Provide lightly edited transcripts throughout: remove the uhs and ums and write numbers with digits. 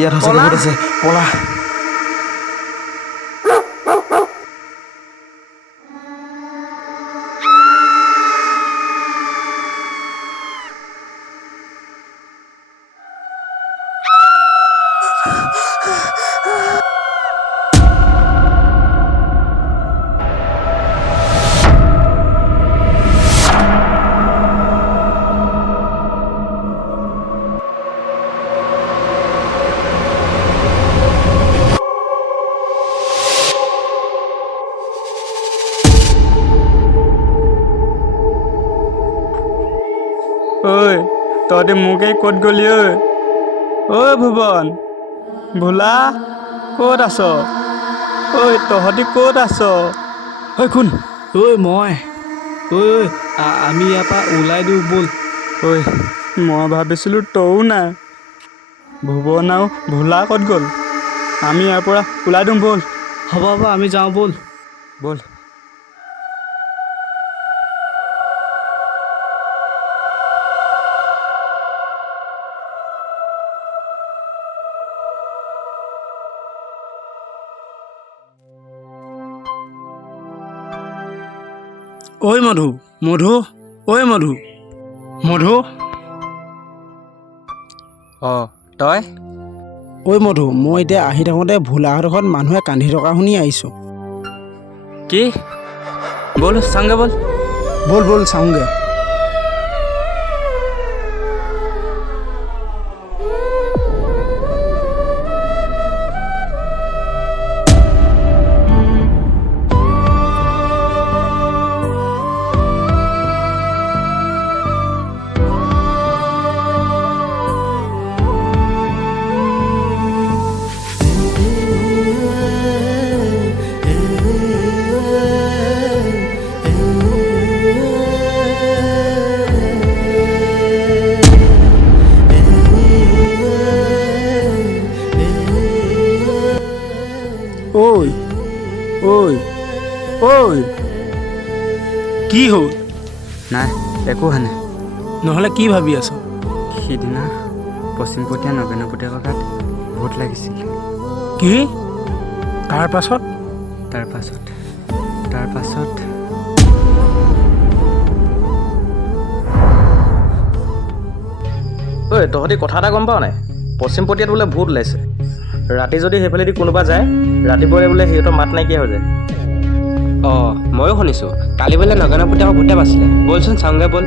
ইয়াত সঁচাকৈ ভূত আছে পলা ঐ তহঁতি মোকেই ক'ত গ'লি ঐ ভুৱন ভোলা ক'ত আছ ঐ তহঁতি ক'ত আছ ঐ কোন ঐ মই ঐ আমি ইয়াৰ পৰা ওলাই দিওঁ ব'ল। ঐ মই ভাবিছিলোঁ তইও নাই ভুৱন আৰু ভোলা ক'ত গ'ল আমি ইয়াৰ পৰা ওলাই দিওঁ ব'ল হ'ব আমি যাওঁ ব'ল। ব'ল ঐ মধু মধু ঐ মধু মধু অঁ তই ঐ মধু মই এতিয়া আহি থাকোঁতে ভোলাহঁতৰ ঘৰত মানুহে কান্ধি থকা শুনি আহিছোঁ। কি ব'ল চাওঁগে ব'ল ব'ল ব'ল চাওঁগে। ঐ ঐ ঐ কি হ'ল নাই একো হোৱা নাই নহ'লে কি ভাবি আছ সিদিনা পশ্চিমপটীয়া নগেনপটীয়া ককাত ভূত লাগিছিল কি তাৰপাছত তাৰপাছত ঐ তহঁতি কথা এটা গম পাৱ নাই পশ্চিমপটীয়াত বোলে ভূত ওলাইছে ৰাতি যদি সেইফালেদি কোনোবা যায় ৰাতিপুৱালৈ বোলে সিহঁতৰ মাত নাইকিয়া হৈ যায় অঁ ময়ো শুনিছোঁ কালি বোলে নগেনপটীয়া ভূতে বাছিলে ব'লচোন চাওঁগে ব'ল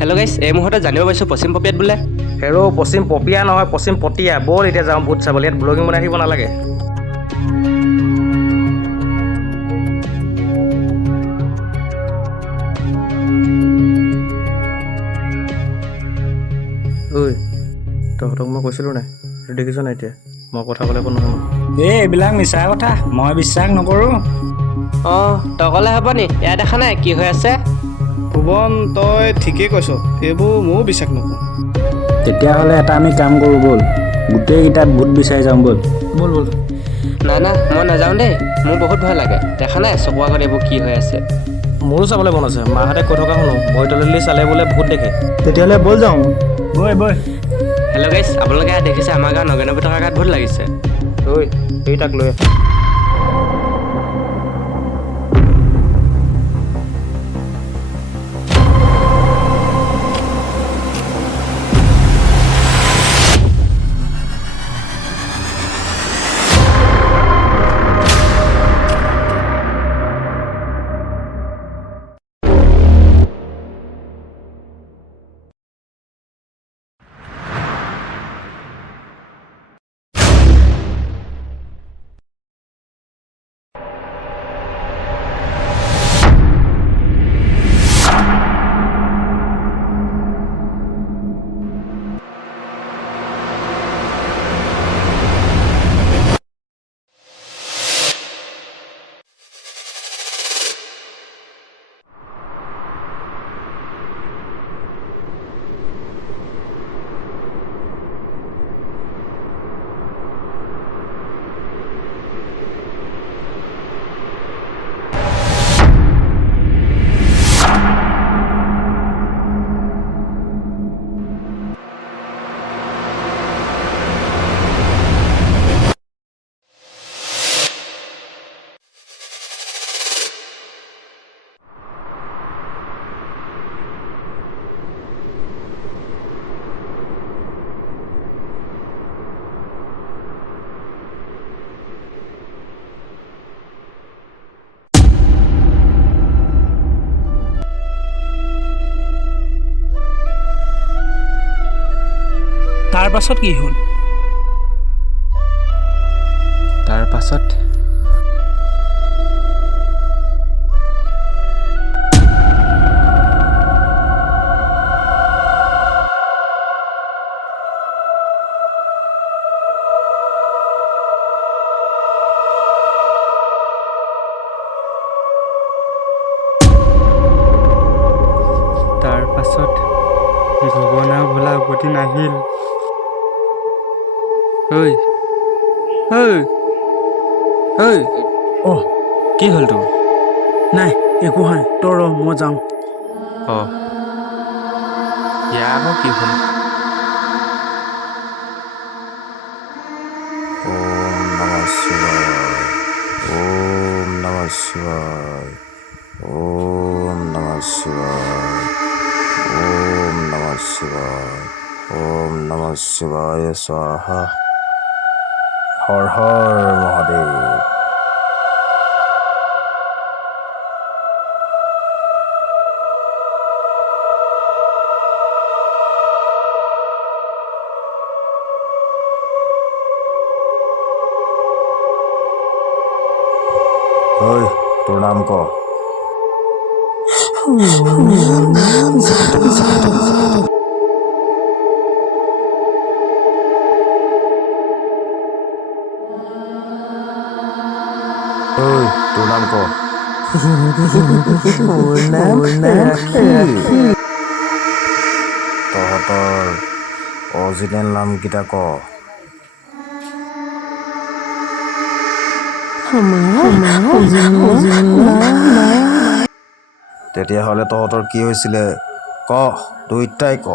হেল্ল' গাইছ এই মুহূৰ্তত জানিব পাৰিছোঁ পশ্চিম পপিয়াত বোলে হেৰ' পশ্চিম পপীয়া নহয় পশ্চিম পটীয়া ব'ল এতিয়া যাওঁ ভূত চাবলৈ ইয়াত ব্লগিং বনাই থাকিব নালাগে ঐ তহঁতক মই কৈছিলোঁ নাই দেখিছ নাই এতিয়া মই কথা ক'লে একো নহয় এইবিলাক মিছা কথা মই বিশ্বাস নকৰোঁ। অঁ তই ক'লে হ'ব নি ইয়াত দেখা নাই কি হৈ আছে ভুৱন তই ঠিকেই কৈছ এইবোৰ ময়ো বিশ্বাস নকৰোঁ। তেতিয়াহ'লে এটা আমি কাম কৰোঁ ব'ল গোটেইকেইটাত ভূত বিচাৰি যাওঁ ব'ল ব'ল ব'ল না মই নাযাওঁ দেই মোৰ বহুত ভয় লাগে দেখা নাই চকুৰ আগত এইবোৰ কি হৈ আছে মোৰো চাবলৈ মন আছে মাহঁতে কৈ থকা শুনো ভৰি তলেদি চালে বোলে ভূত দেখে তেতিয়াহ'লে ব'ল যাওঁ বৈ হেল্ল' গাইছ আপোনালোকে ইয়াত দেখিছে আমাৰ গাঁৱত নগেনপটীয়া গাত ভূত লাগিছে ঐ এই তাক লৈ পাছত কি হ'ল? তাৰ পাছত ভুৱন আৰু ভোলা উভতি নাহিল। ঐ ঐ ঐ অহ কি হ'ল তোৰ? নাই একো হয়, তই ৰ মই যাওঁ। অঁ ইয়াৰ আকৌ কি হ'ল? Om Namah Shivaya. Om Namah Shivaya. Om Namah Shivaya. Om Namah Shivaya. Om Namah Shivaya Swaha. Har Har Mahadev. ঐ তোৰ নাম ক? ঐ তোৰ নাম ক? তহঁতৰ অৰিজিনেল নামকেইটা ক? তেতিয়াহ'লে তহঁতৰ কি হৈছিলে ক? দুইটাই ক।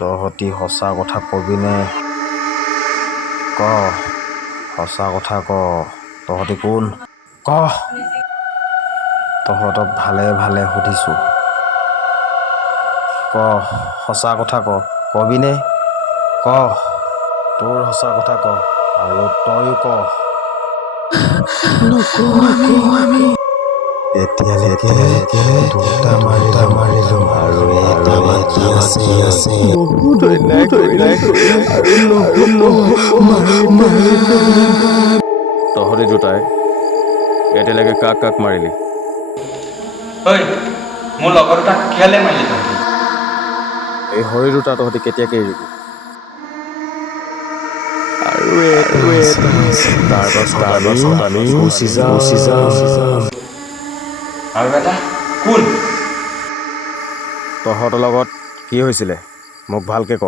তহঁতি সঁচা কথা কবিনে? ক সঁচা কথা ক। তহঁতি কোন? ক। তহঁতক ভালে ভালে সুধিছোঁ, ক সঁচা কথা ক। কবিনে? ক তোৰ সঁচা কথা ক আৰু তয়ো ক। এতিয়ালৈকে দুটা মাৰিলো আৰু এটা বাকী আছে। বহুত অন্যায় কৰিলে আৰু তহঁতি দুটাই এতিয়ালৈকে কাক কাক মাৰিলি? ঐ মোৰ লগৰ দুটাক কেলে মাৰিলি তহঁতি? এই হৰি দুটা তহঁতি কেতিয়াকে এৰিবি? তাৰ পাছত আমি গুচি যাওঁ। আৰু এটা কোন? তহঁতৰ লগত কি হৈছিলে মোক ভালকে ক।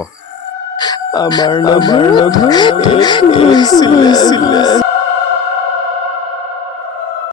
আমাৰ লগত একো হৈছিলে।